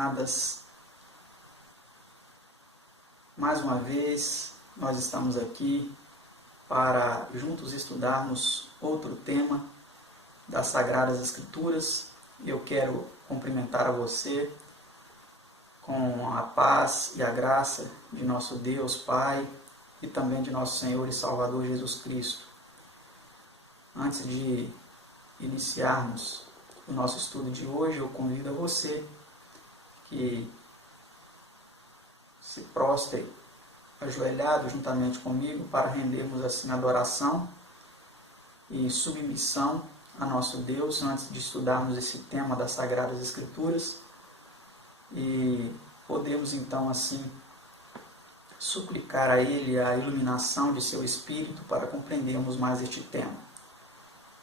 amadas, mais uma vez nós estamos aqui para juntos estudarmos outro tema das Sagradas Escrituras. Eu quero cumprimentar a você com a paz e a graça de nosso Deus Pai e também de nosso Senhor e Salvador Jesus Cristo. Antes de iniciarmos o nosso estudo de hoje, eu convido a você que se prostre ajoelhado juntamente comigo para rendermos assim adoração e submissão a nosso Deus antes de estudarmos esse tema das Sagradas Escrituras e podemos então assim suplicar a Ele a iluminação de seu Espírito para compreendermos mais este tema.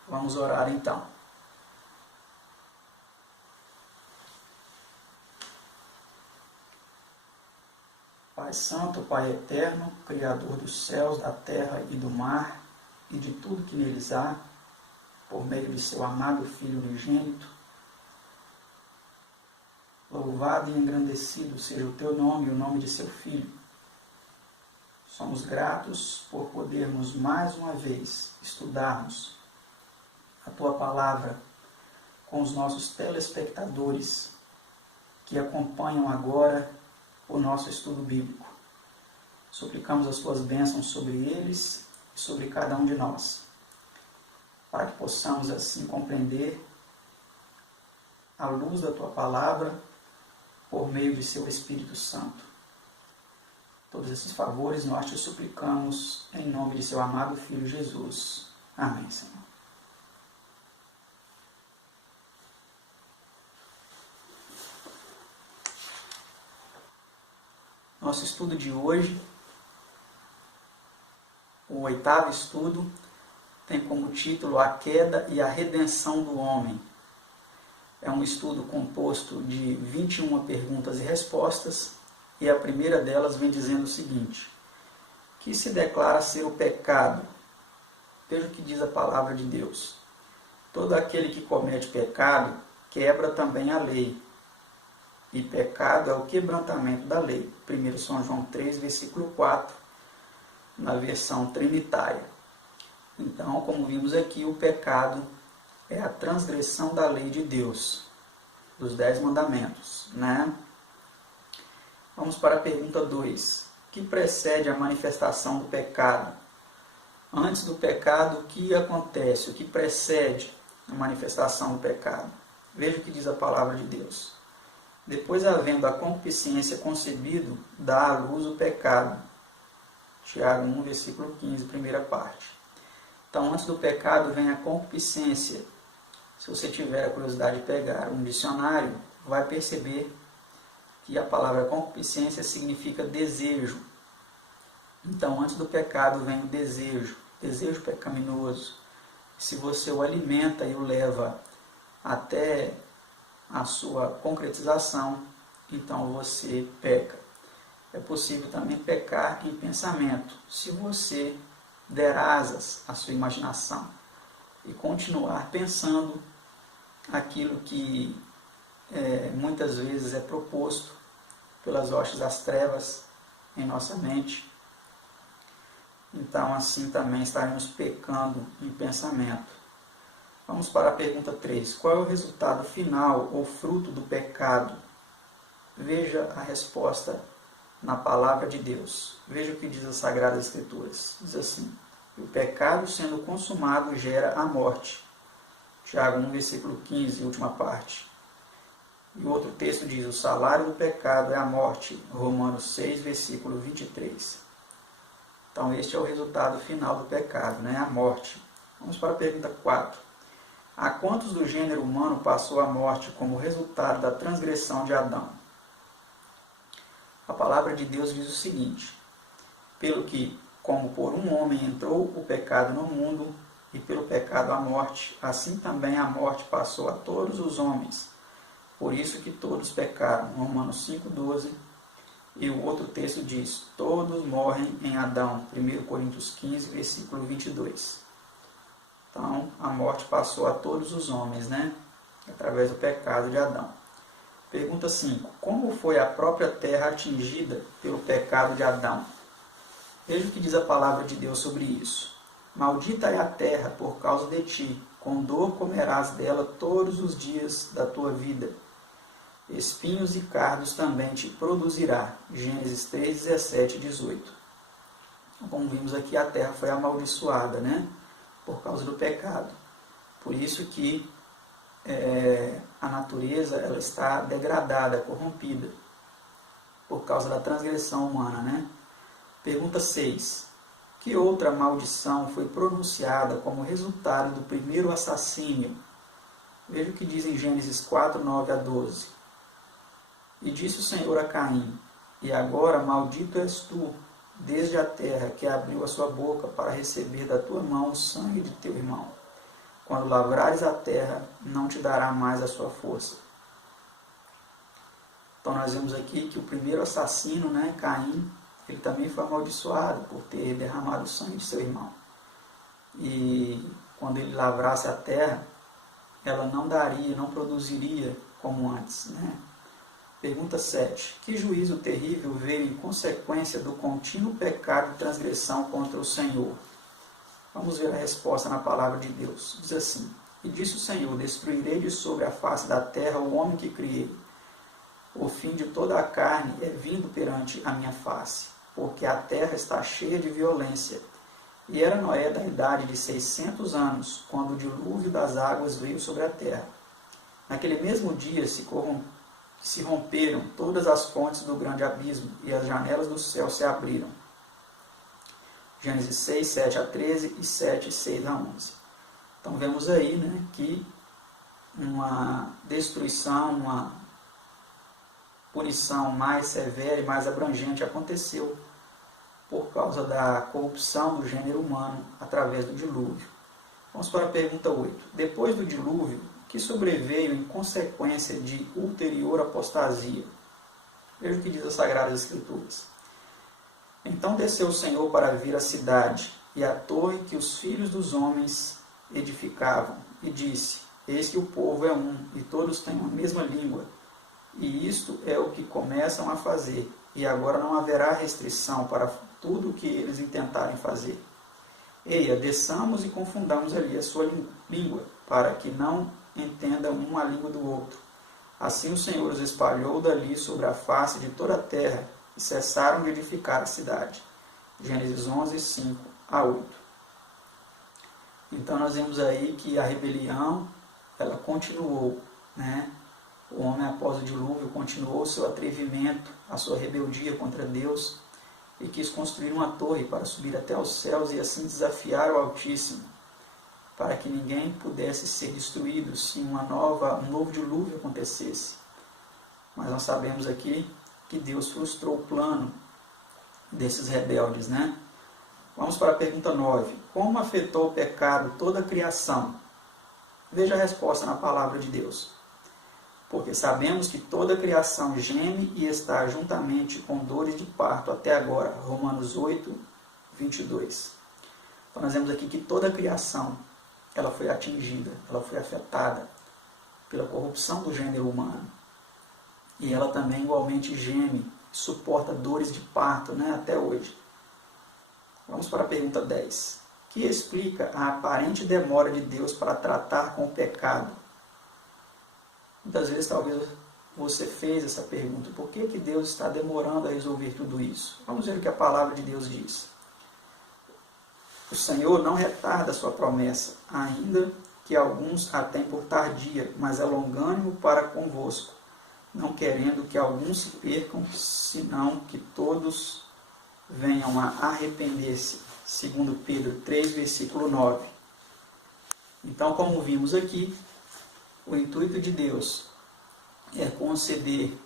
Vamos orar então. Pai Santo, Pai Eterno, Criador dos céus, da terra e do mar, e de tudo que neles há, por meio de seu amado Filho unigênito, louvado e engrandecido seja o teu nome e o nome de seu Filho. Somos gratos por podermos mais uma vez estudarmos a tua palavra com os nossos telespectadores que acompanham agora o nosso estudo bíblico. Suplicamos as tuas bênçãos sobre eles e sobre cada um de nós, para que possamos assim compreender a luz da tua palavra por meio de seu Espírito Santo. Todos esses favores nós te suplicamos em nome de seu amado Filho Jesus. Amém, Senhor. Nosso estudo de hoje, o 8º estudo, tem como título A Queda e a Redenção do Homem. É um estudo composto de 21 perguntas e respostas, e a primeira delas vem dizendo o seguinte: que se declara ser o pecado? Veja o que diz a palavra de Deus. Todo aquele que comete pecado quebra também a lei. E pecado é o quebrantamento da lei. 1 São João 3, versículo 4, na versão trinitária. Então, como vimos aqui, o pecado é a transgressão da lei de Deus, dos 10 mandamentos, né? Vamos para a pergunta 2. O que precede a manifestação do pecado? Antes do pecado, o que acontece? O que precede a manifestação do pecado? Veja o que diz a palavra de Deus. Depois, havendo a concupiscência concebido, dá à luz o pecado. Tiago 1, versículo 15, primeira parte. Então, antes do pecado vem a concupiscência. Se você tiver a curiosidade de pegar um dicionário, vai perceber que a palavra concupiscência significa desejo. Então, antes do pecado vem o desejo pecaminoso. Se você o alimenta e o leva até a sua concretização, então você peca. É possível também pecar em pensamento, se você der asas à sua imaginação e continuar pensando aquilo que muitas vezes é proposto pelas hostes das trevas em nossa mente. Então assim também estaremos pecando em pensamento. Vamos para a pergunta 3. Qual é o resultado final ou fruto do pecado? Veja a resposta na palavra de Deus. Veja o que diz as Sagradas Escrituras. Diz assim: o pecado sendo consumado gera a morte. Tiago 1, versículo 15, última parte. E o outro texto diz: o salário do pecado é a morte. Romanos 6, versículo 23. Então este é o resultado final do pecado, né? A morte. Vamos para a pergunta 4. A quantos do gênero humano passou a morte como resultado da transgressão de Adão? A palavra de Deus diz o seguinte: pelo que, como por um homem entrou o pecado no mundo, e pelo pecado a morte, assim também a morte passou a todos os homens. Por isso que todos pecaram. Romanos 5,12. E o outro texto diz: todos morrem em Adão. 1 Coríntios 15, versículo 22. Então, a morte passou a todos os homens, né? Através do pecado de Adão. Pergunta 5. Como foi a própria terra atingida pelo pecado de Adão? Veja o que diz a palavra de Deus sobre isso. Maldita é a terra por causa de ti, com dor comerás dela todos os dias da tua vida. Espinhos e cardos também te produzirá. Gênesis 3, 17 e 18. Como vimos aqui, a terra foi amaldiçoada, né? Por causa do pecado. Por isso que a natureza ela está degradada, corrompida, por causa da transgressão humana, né? Pergunta 6. Que outra maldição foi pronunciada como resultado do primeiro assassínio? Veja o que diz em Gênesis 4, 9 a 12. E disse o Senhor a Caim: E agora maldito és tu, desde a terra, que abriu a sua boca para receber da tua mão o sangue de teu irmão. Quando lavrares a terra, não te dará mais a sua força. Então nós vemos aqui que o primeiro assassino, né, Caim, ele também foi amaldiçoado por ter derramado o sangue de seu irmão. E quando ele lavrasse a terra, ela não daria, não produziria como antes, né? Pergunta 7. Que juízo terrível veio em consequência do contínuo pecado e transgressão contra o Senhor? Vamos ver a resposta na palavra de Deus. Diz assim: E disse o Senhor: Destruirei de sobre a face da terra o homem que criei. O fim de toda a carne é vindo perante a minha face, porque a terra está cheia de violência. E era Noé da idade de 600 anos, quando o dilúvio das águas veio sobre a terra. Naquele mesmo dia se romperam todas as fontes do grande abismo, e as janelas do céu se abriram. Gênesis 6, 7 a 13 e 7, 6 a 11. Então vemos aí, né, que uma destruição, uma punição mais severa e mais abrangente aconteceu por causa da corrupção do gênero humano através do dilúvio. Vamos para a pergunta 8. Depois do dilúvio, que sobreveio em consequência de ulterior apostasia? Veja o que diz as Sagradas Escrituras. Então desceu o Senhor para vir à cidade e à torre que os filhos dos homens edificavam, e disse: Eis que o povo é um, e todos têm a mesma língua, e isto é o que começam a fazer, e agora não haverá restrição para tudo o que eles intentarem fazer. Eia, desçamos e confundamos ali a sua língua, para que não entendam um a língua do outro. Assim o Senhor os espalhou dali sobre a face de toda a terra, e cessaram de edificar a cidade. Gênesis 11, 5 a 8. Então nós vemos aí que a rebelião, ela continuou, né? O homem após o dilúvio continuou seu atrevimento, a sua rebeldia contra Deus, e quis construir uma torre para subir até os céus e assim desafiar o Altíssimo, para que ninguém pudesse ser destruído se um novo dilúvio acontecesse. Mas nós sabemos aqui que Deus frustrou o plano desses rebeldes, né? Vamos para a pergunta 9. Como afetou o pecado toda a criação? Veja a resposta na palavra de Deus. Porque sabemos que toda a criação geme e está juntamente com dores de parto até agora. Romanos 8, 22. Então nós vemos aqui que toda a criação ela foi atingida, ela foi afetada pela corrupção do gênero humano. E ela também igualmente geme, suporta dores de parto, né, até hoje. Vamos para a pergunta 10. Que explica a aparente demora de Deus para tratar com o pecado? Muitas vezes talvez você fez essa pergunta. Por que Deus está demorando a resolver tudo isso? Vamos ver o que a palavra de Deus diz. O Senhor não retarda a sua promessa, ainda que alguns a têm por tardia, mas é longânimo para convosco, não querendo que alguns se percam, senão que todos venham a arrepender-se. Segundo Pedro 3, versículo 9. Então, como vimos aqui, o intuito de Deus é conceder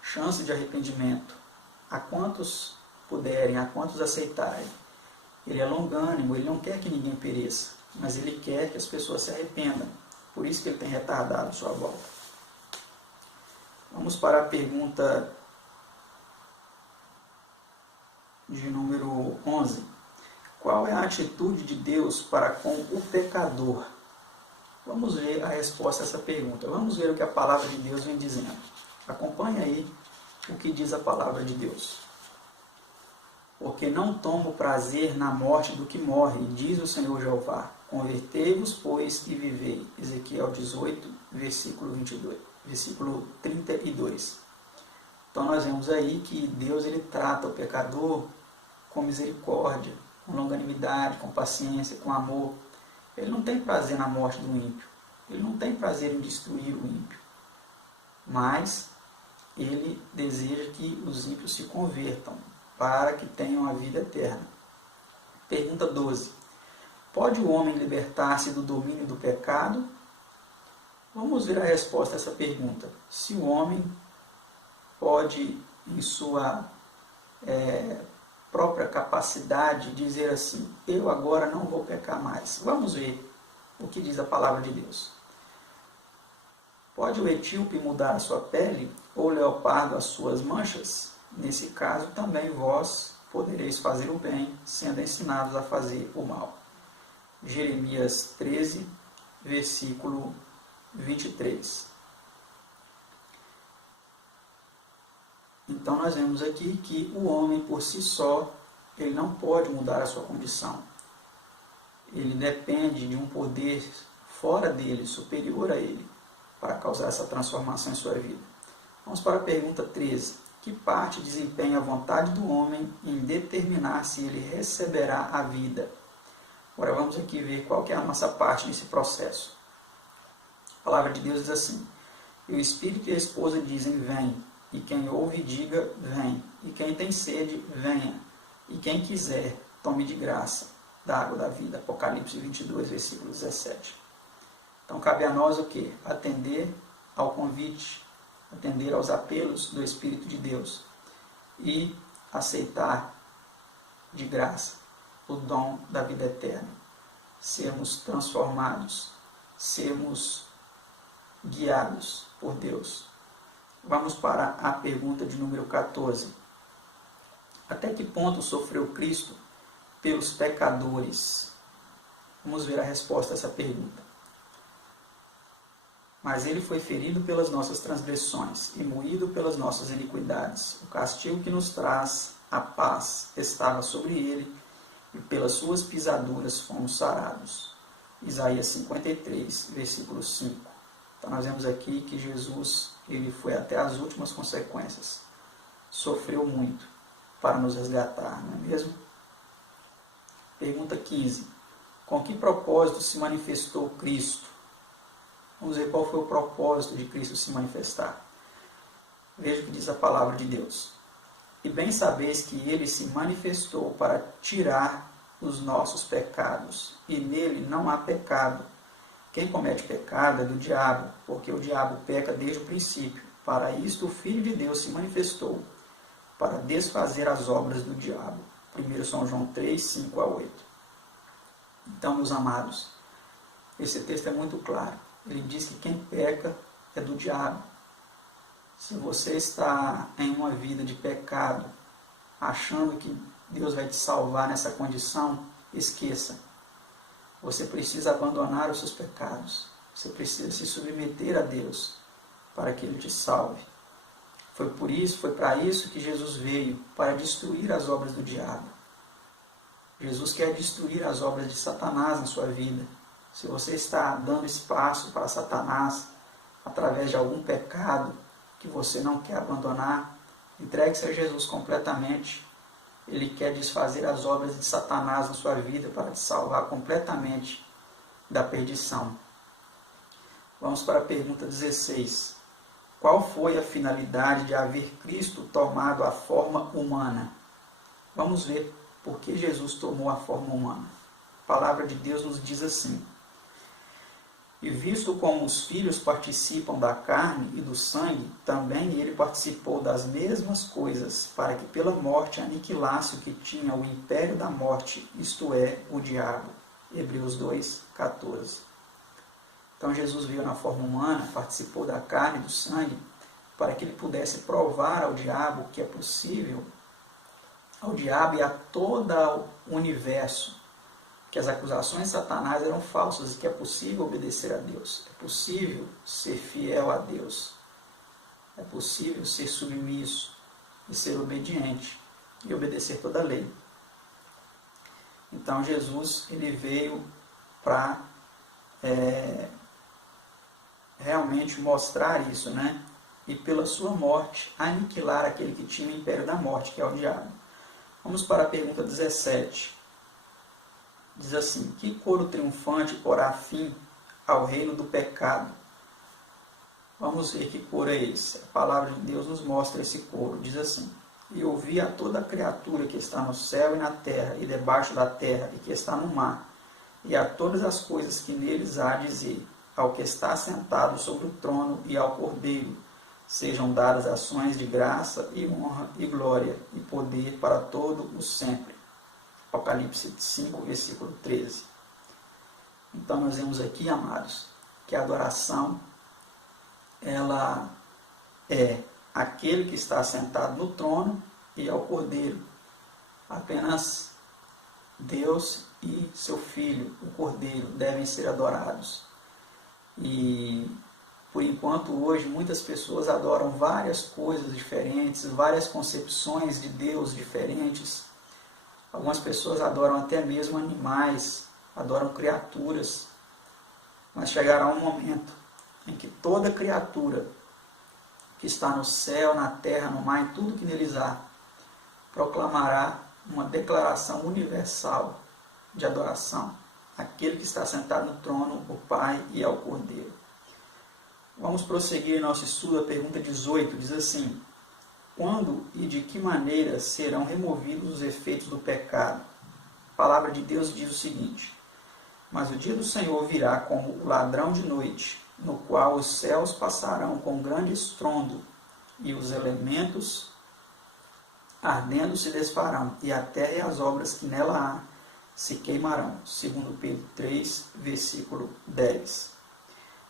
chance de arrependimento a quantos puderem, a quantos aceitarem. Ele é longânimo, ele não quer que ninguém pereça, mas ele quer que as pessoas se arrependam. Por isso que ele tem retardado sua volta. Vamos para a pergunta de número 11. Qual é a atitude de Deus para com o pecador? Vamos ver a resposta a essa pergunta. Vamos ver o que a palavra de Deus vem dizendo. Acompanhe aí o que diz a palavra de Deus. Porque não tomo prazer na morte do que morre, diz o Senhor Jeová. Convertei-vos, pois, e vivei. Ezequiel 18, versículo 22, versículo 32. Então nós vemos aí que Deus ele trata o pecador com misericórdia, com longanimidade, com paciência, com amor. Ele não tem prazer na morte do ímpio. Ele não tem prazer em destruir o ímpio. Mas ele deseja que os ímpios se convertam, para que tenham a vida eterna. Pergunta 12. Pode o homem libertar-se do domínio do pecado? Vamos ver a resposta a essa pergunta. Se o homem pode, em sua própria capacidade, dizer assim, eu agora não vou pecar mais. Vamos ver o que diz a palavra de Deus. Pode o etíope mudar a sua pele, ou o leopardo as suas manchas? Nesse caso, também vós podereis fazer o bem, sendo ensinados a fazer o mal. Jeremias 13, versículo 23. Então, nós vemos aqui que o homem, por si só, ele não pode mudar a sua condição. Ele depende de um poder fora dele, superior a ele, para causar essa transformação em sua vida. Vamos para a pergunta 13. Que parte desempenha a vontade do homem em determinar se ele receberá a vida? Agora vamos aqui ver qual que é a nossa parte nesse processo. A palavra de Deus diz assim, e o Espírito e a esposa dizem, vem, e quem ouve diga, vem, e quem tem sede, venha, e quem quiser, tome de graça da água da vida. Apocalipse 22, versículo 17. Então cabe a nós o quê? Atender ao convite, atender aos apelos do Espírito de Deus e aceitar de graça o dom da vida eterna, sermos transformados, sermos guiados por Deus. Vamos para a pergunta de número 14. Até que ponto sofreu Cristo pelos pecadores? Vamos ver a resposta a essa pergunta. Mas ele foi ferido pelas nossas transgressões e moído pelas nossas iniquidades. O castigo que nos traz a paz estava sobre ele, e pelas suas pisaduras fomos sarados. Isaías 53, versículo 5. Então nós vemos aqui que Jesus ele foi até as últimas consequências. Sofreu muito para nos resgatar, não é mesmo? Pergunta 15. Com que propósito se manifestou Cristo? Vamos ver qual foi o propósito de Cristo se manifestar. Veja o que diz a palavra de Deus. E bem sabeis que ele se manifestou para tirar os nossos pecados, e nele não há pecado. Quem comete pecado é do diabo, porque o diabo peca desde o princípio. Para isto o Filho de Deus se manifestou, para desfazer as obras do diabo. 1 São João 3, 5 a 8. Então, meus amados, esse texto é muito claro. Ele diz que quem peca é do diabo. Se você está em uma vida de pecado, achando que Deus vai te salvar nessa condição, esqueça. Você precisa abandonar os seus pecados. Você precisa se submeter a Deus para que Ele te salve. Foi para isso que Jesus veio, para destruir as obras do diabo. Jesus quer destruir as obras de Satanás na sua vida. Se você está dando espaço para Satanás através de algum pecado que você não quer abandonar, entregue-se a Jesus completamente. Ele quer desfazer as obras de Satanás na sua vida para te salvar completamente da perdição. Vamos para a pergunta 16. Qual foi a finalidade de haver Cristo tomado a forma humana? Vamos ver por que Jesus tomou a forma humana. A palavra de Deus nos diz assim. E visto como os filhos participam da carne e do sangue, também ele participou das mesmas coisas, para que pela morte aniquilasse o que tinha o império da morte, isto é, o diabo. Hebreus 2, 14. Então Jesus veio na forma humana, participou da carne e do sangue, para que ele pudesse provar ao diabo que é possível, ao diabo e a todo o universo, que as acusações de Satanás eram falsas e que é possível obedecer a Deus, é possível ser fiel a Deus. É possível ser submisso e ser obediente e obedecer toda a lei. Então Jesus ele veio para realmente mostrar isso, né? E pela sua morte aniquilar aquele que tinha o império da morte, que é o diabo. Vamos para a pergunta 17. Diz assim: que coro triunfante porá fim ao reino do pecado? Vamos ver que coro é esse. A palavra de Deus nos mostra esse coro. Diz assim: e ouvi a toda a criatura que está no céu e na terra, e debaixo da terra, e que está no mar, e a todas as coisas que neles há, dizer: ao que está sentado sobre o trono e ao Cordeiro, sejam dadas ações de graça e honra e glória e poder para todo o sempre. Apocalipse 5, versículo 13. Então nós vemos aqui, amados, que a adoração, ela é aquele que está sentado no trono e ao Cordeiro. Apenas Deus e seu Filho, o Cordeiro, devem ser adorados. E por enquanto hoje muitas pessoas adoram várias coisas diferentes, várias concepções de Deus diferentes. Algumas pessoas adoram até mesmo animais, adoram criaturas. Mas chegará um momento em que toda criatura que está no céu, na terra, no mar e tudo que neles há, proclamará uma declaração universal de adoração àquele que está sentado no trono, o Pai e ao Cordeiro. Vamos prosseguir nosso estudo. A pergunta 18 diz assim: quando e de que maneira serão removidos os efeitos do pecado? A palavra de Deus diz o seguinte: mas o dia do Senhor virá como o ladrão de noite, no qual os céus passarão com grande estrondo, e os elementos ardendo se desfarão, e a terra e as obras que nela há se queimarão. Segundo Pedro 3, versículo 10.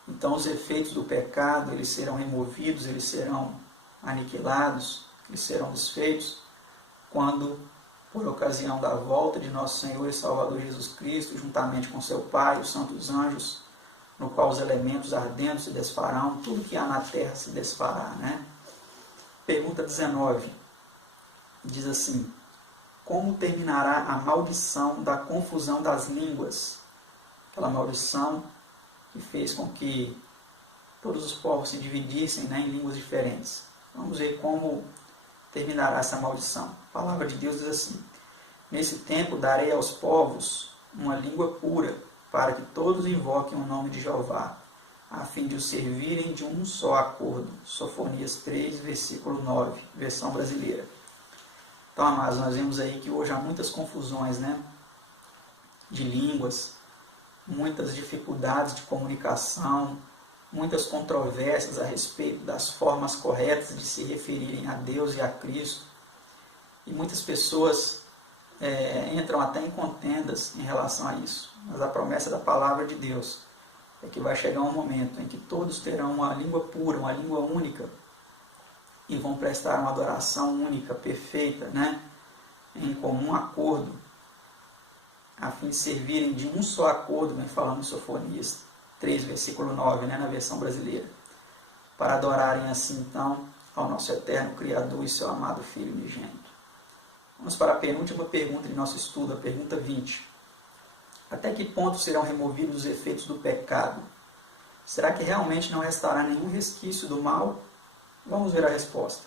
Então os efeitos do pecado, eles serão removidos, eles serão aniquilados, eles serão desfeitos, quando, por ocasião da volta de nosso Senhor e Salvador Jesus Cristo, juntamente com seu Pai, os santos anjos, no qual os elementos ardendo se desfarão, tudo que há na terra se desfará, né? Pergunta 19, diz assim: como terminará a maldição da confusão das línguas? Aquela maldição que fez com que todos os povos se dividissem, né, em línguas diferentes. Vamos ver como terminará essa maldição. A palavra de Deus diz assim: nesse tempo darei aos povos uma língua pura, para que todos invoquem o nome de Jeová, a fim de os servirem de um só acordo. Sofonias 3, versículo 9, versão brasileira. Então, amados, nós vemos aí que hoje há muitas confusões, né, de línguas, muitas dificuldades de comunicação, muitas controvérsias a respeito das formas corretas de se referirem a Deus e a Cristo. E muitas pessoas entram até em contendas em relação a isso. Mas a promessa da palavra de Deus é que vai chegar um momento em que todos terão uma língua pura, uma língua única, e vão prestar uma adoração única, perfeita, né, em comum acordo, a fim de servirem de um só acordo, vem falando em Sofonias 3, versículo 9, né, na versão brasileira, para adorarem assim, então, ao nosso eterno Criador e seu amado Filho unigênito. Vamos para a penúltima pergunta de nosso estudo, a pergunta 20. Até que ponto serão removidos os efeitos do pecado? Será que realmente não restará nenhum resquício do mal? Vamos ver a resposta.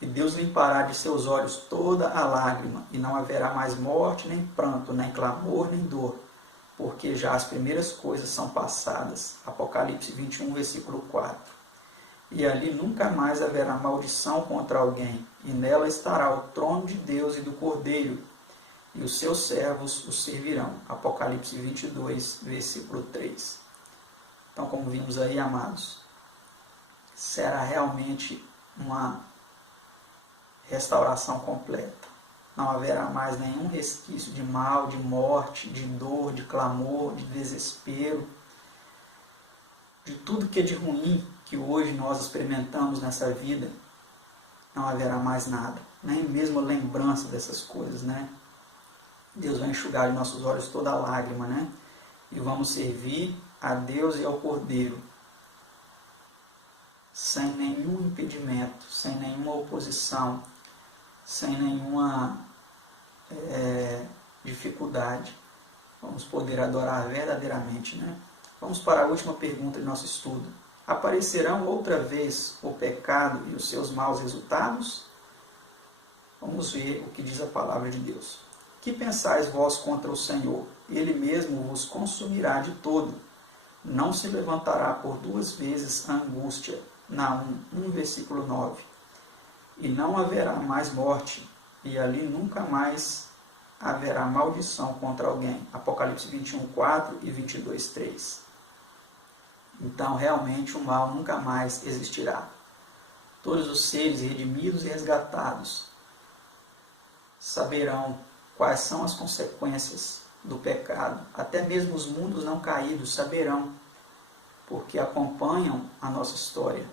E Deus limpará de seus olhos toda a lágrima, e não haverá mais morte, nem pranto, nem clamor, nem dor, porque já as primeiras coisas são passadas. Apocalipse 21, versículo 4. E ali nunca mais haverá maldição contra alguém, e nela estará o trono de Deus e do Cordeiro, e os seus servos os servirão. Apocalipse 22, versículo 3. Então, como vimos aí, amados, será realmente uma restauração completa. Não haverá mais nenhum resquício de mal, de morte, de dor, de clamor, de desespero, de tudo que é de ruim que hoje nós experimentamos nessa vida. Não haverá mais nada, nem mesmo lembrança dessas coisas, né? Deus vai enxugar de nossos olhos toda a lágrima, né? E vamos servir a Deus e ao Cordeiro sem nenhum impedimento, sem nenhuma oposição, sem nenhuma dificuldade, vamos poder adorar verdadeiramente, né? Vamos para a última pergunta de nosso estudo. Aparecerão outra vez o pecado e os seus maus resultados? Vamos ver o que diz a palavra de Deus. Que pensais vós contra o Senhor? Ele mesmo vos consumirá de todo. Não se levantará por 2 vezes a angústia. Naum 1, versículo 9. E não haverá mais morte, e ali nunca mais haverá maldição contra alguém. Apocalipse 21, 4 e 22, 3. Então, realmente, o mal nunca mais existirá. Todos os seres redimidos e resgatados saberão quais são as consequências do pecado. Até mesmo os mundos não caídos saberão, porque acompanham a nossa história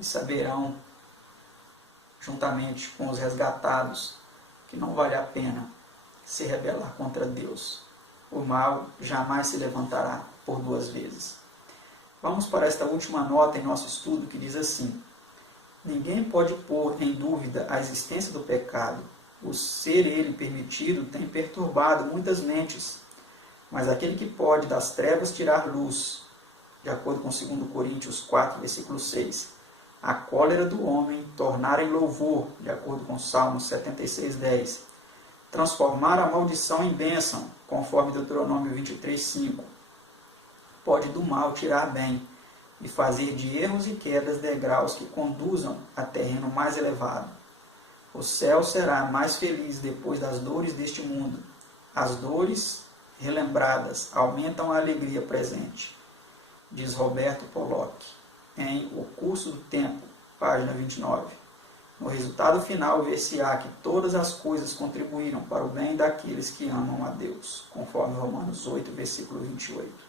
e saberão, juntamente com os resgatados, que não vale a pena se rebelar contra Deus. O mal jamais se levantará por 2 vezes. Vamos para esta última nota em nosso estudo que diz assim: ninguém pode pôr em dúvida a existência do pecado. O ser ele permitido tem perturbado muitas mentes, mas aquele que pode das trevas tirar luz, de acordo com 2 Coríntios 4, versículo 6, a cólera do homem tornar em louvor, de acordo com Salmos 76, 10, transformar a maldição em bênção, conforme Deuteronômio 23, 5, pode do mal tirar bem e fazer de erros e quedas degraus que conduzam a terreno mais elevado. O céu será mais feliz depois das dores deste mundo. As dores relembradas aumentam a alegria presente, diz Roberto Pollock, em O Curso do Tempo, página 29. No resultado final, ver-se-á que todas as coisas contribuíram para o bem daqueles que amam a Deus, conforme Romanos 8, versículo 28.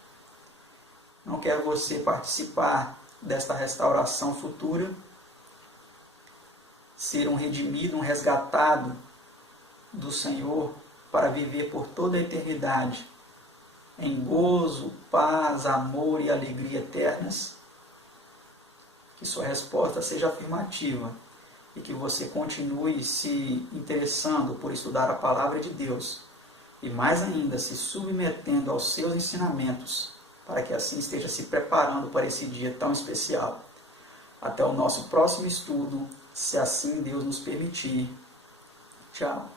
Não quer você participar desta restauração futura? Ser um redimido, um resgatado do Senhor para viver por toda a eternidade em gozo, paz, amor e alegria eternas? Que sua resposta seja afirmativa e que você continue se interessando por estudar a palavra de Deus e mais ainda se submetendo aos seus ensinamentos, para que assim esteja se preparando para esse dia tão especial. Até o nosso próximo estudo, se assim Deus nos permitir. Tchau.